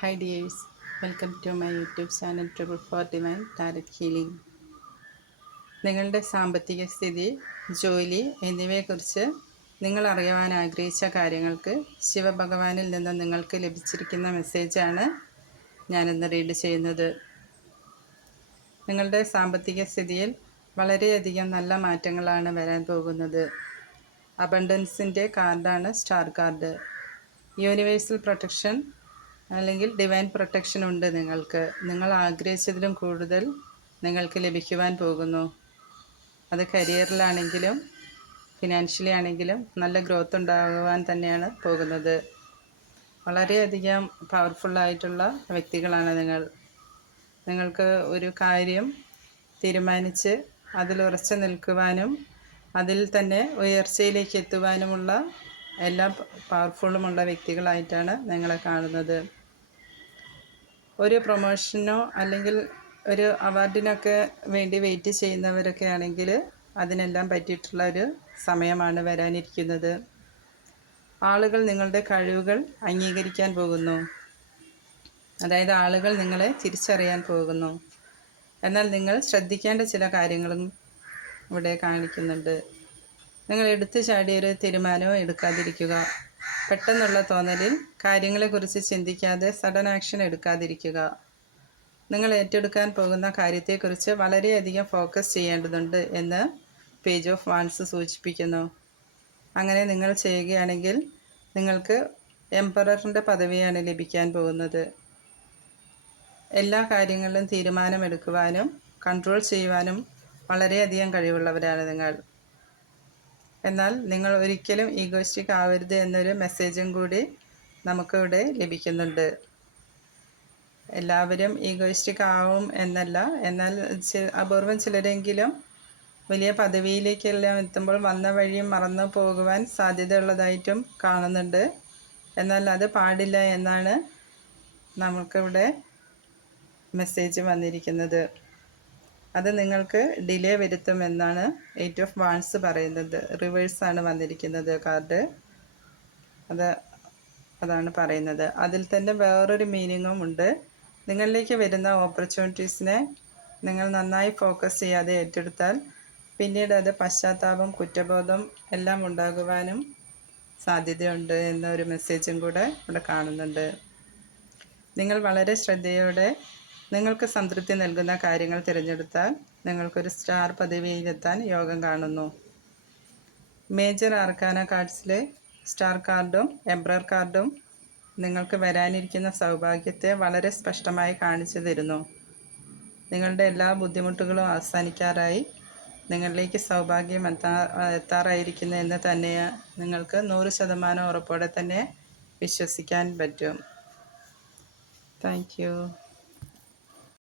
Hi dears, welcome to my YouTube channel Triple for Divine Tarot Healing. നിങ്ങളുടെ സാമ്പത്തിക സ്ഥിതി, ജോലി എന്നിവയെക്കുറിച്ച് നിങ്ങൾ അറിയുവാൻ ആഗ്രഹിച്ച കാര്യങ്ങൾക്ക് ശിവഭഗവാനിൽ നിന്ന് നിങ്ങൾക്ക് ലഭിച്ചിരിക്കുന്ന മെസ്സേജാണ് ഞാനിന്ന് റീഡ് ചെയ്യുന്നത്. നിങ്ങളുടെ സാമ്പത്തിക സ്ഥിതിയിൽ വളരെയധികം നല്ല മാറ്റങ്ങളാണ് വരാൻ പോകുന്നത്. അബണ്ടൻസിൻ്റെ കാർഡാണ് സ്റ്റാർ കാർഡ്. യൂണിവേഴ്സൽ പ്രൊട്ടക്ഷൻ അല്ലെങ്കിൽ ഡിവൈൻ പ്രൊട്ടക്ഷൻ ഉണ്ട്. നിങ്ങൾ ആഗ്രഹിച്ചതിലും കൂടുതൽ നിങ്ങൾക്ക് ലഭിക്കുവാൻ പോകുന്നു. അത് കരിയറിലാണെങ്കിലും ഫിനാൻഷ്യലി ആണെങ്കിലും നല്ല ഗ്രോത്ത് ഉണ്ടാകുവാൻ തന്നെയാണ് പോകുന്നത്. വളരെയധികം പവർഫുള്ളായിട്ടുള്ള വ്യക്തികളാണ് നിങ്ങൾക്ക് ഒരു കാര്യം തീരുമാനിച്ച് അതിൽ ഉറച്ചു നിൽക്കുവാനും അതിൽ തന്നെ ഉയർച്ചയിലേക്ക് എത്തുവാനുമുള്ള എല്ലാ പവർഫുള്ളുമുള്ള വ്യക്തികളായിട്ടാണ് നിങ്ങളെ കാണുന്നത്. ഒരു പ്രൊമോഷനോ അല്ലെങ്കിൽ ഒരു അവാർഡിനൊക്കെ വേണ്ടി വെയിറ്റ് ചെയ്യുന്നവരൊക്കെ ആണെങ്കിൽ അതിനെല്ലാം പറ്റിയിട്ടുള്ള ഒരു സമയമാണ് വരാനിരിക്കുന്നത്. ആളുകൾ നിങ്ങളുടെ കഴിവുകൾ അംഗീകരിക്കാൻ പോകുന്നു. അതായത് ആളുകൾ നിങ്ങളെ തിരിച്ചറിയാൻ പോകുന്നു. എന്നാൽ നിങ്ങൾ ശ്രദ്ധിക്കേണ്ട ചില കാര്യങ്ങളും ഇവിടെ കാണിക്കുന്നുണ്ട്. നിങ്ങൾ എടുത്തു ചാടിയൊരു തീരുമാനവും എടുക്കാതിരിക്കുക. പെട്ടെന്നുള്ള തോന്നലിൽ കാര്യങ്ങളെക്കുറിച്ച് ചിന്തിക്കാതെ സഡൻ ആക്ഷൻ എടുക്കാതിരിക്കുക. നിങ്ങൾ ഏറ്റെടുക്കാൻ പോകുന്ന കാര്യത്തെക്കുറിച്ച് വളരെയധികം ഫോക്കസ് ചെയ്യേണ്ടതുണ്ട് എന്ന് പേജ് ഓഫ് വാൻസ് സൂചിപ്പിക്കുന്നു. അങ്ങനെ നിങ്ങൾ ചെയ്യുകയാണെങ്കിൽ നിങ്ങൾക്ക് എംപററിൻ്റെ പദവിയാണ് ലഭിക്കാൻ പോകുന്നത്. എല്ലാ കാര്യങ്ങളിലും തീരുമാനമെടുക്കുവാനും കൺട്രോൾ ചെയ്യുവാനും വളരെയധികം കഴിവുള്ളവരാണ് നിങ്ങൾ. എന്നാൽ നിങ്ങൾ ഒരിക്കലും ഈഗോയിസ്റ്റിക് ആവരുത് എന്നൊരു മെസ്സേജും കൂടി നമുക്കിവിടെ ലഭിക്കുന്നുണ്ട്. എല്ലാവരും ഈഗോയിസ്റ്റിക് ആവും എന്നല്ല, എന്നാൽ അപൂർവം ചിലരെങ്കിലും വലിയ പദവിയിലേക്കെല്ലാം എത്തുമ്പോൾ വന്ന വഴിയും മറന്നു പോകുവാൻ സാധ്യതയുള്ളതായിട്ടും കാണുന്നുണ്ട്. എന്നാൽ അത് പാടില്ല എന്നാണ് നമുക്കിവിടെ മെസ്സേജ് വന്നിരിക്കുന്നത്. അത് നിങ്ങൾക്ക് ഡിലേ വരുത്തുമെന്നാണ് 8 ഓഫ് വാൻസ് പറയുന്നത്. റിവേഴ്സാണ് വന്നിരിക്കുന്നത് കാർഡ്. അതാണ് പറയുന്നത്. അതിൽ തന്നെ വേറൊരു മീനിങ്ങും ഉണ്ട്. നിങ്ങളിലേക്ക് വരുന്ന ഓപ്പർച്യൂണിറ്റീസിനെ നിങ്ങൾ നന്നായി ഫോക്കസ് ചെയ്യാതെ ഏറ്റെടുത്താൽ പിന്നീട് അത് പശ്ചാത്താപം, കുറ്റബോധം എല്ലാം ഉണ്ടാകുവാനും സാധ്യതയുണ്ട് എന്നൊരു മെസ്സേജും കൂടെ ഇവിടെ കാണുന്നുണ്ട്. നിങ്ങൾ വളരെ ശ്രദ്ധയോടെ നിങ്ങൾക്ക് സംതൃപ്തി നൽകുന്ന കാര്യങ്ങൾ തിരഞ്ഞെടുത്താൽ നിങ്ങൾക്കൊരു സ്റ്റാർ പദവിയിലെത്താൻ യോഗം കാണുന്നു. മേജർ ആർക്കാന കാർഡ്സിലെ സ്റ്റാർ കാർഡും എംപറർ കാർഡും നിങ്ങൾക്ക് വരാനിരിക്കുന്ന സൗഭാഗ്യത്തെ വളരെ സ്പഷ്ടമായി കാണിച്ചു തരുന്നു. നിങ്ങളുടെ എല്ലാ ബുദ്ധിമുട്ടുകളും അവസാനിക്കാറായി നിങ്ങളിലേക്ക് സൗഭാഗ്യം എത്താറായിരിക്കുന്നു എന്ന് തന്നെ നിങ്ങൾക്ക് 100% ഉറപ്പോടെ തന്നെ വിശ്വസിക്കാൻ പറ്റും. Thank you.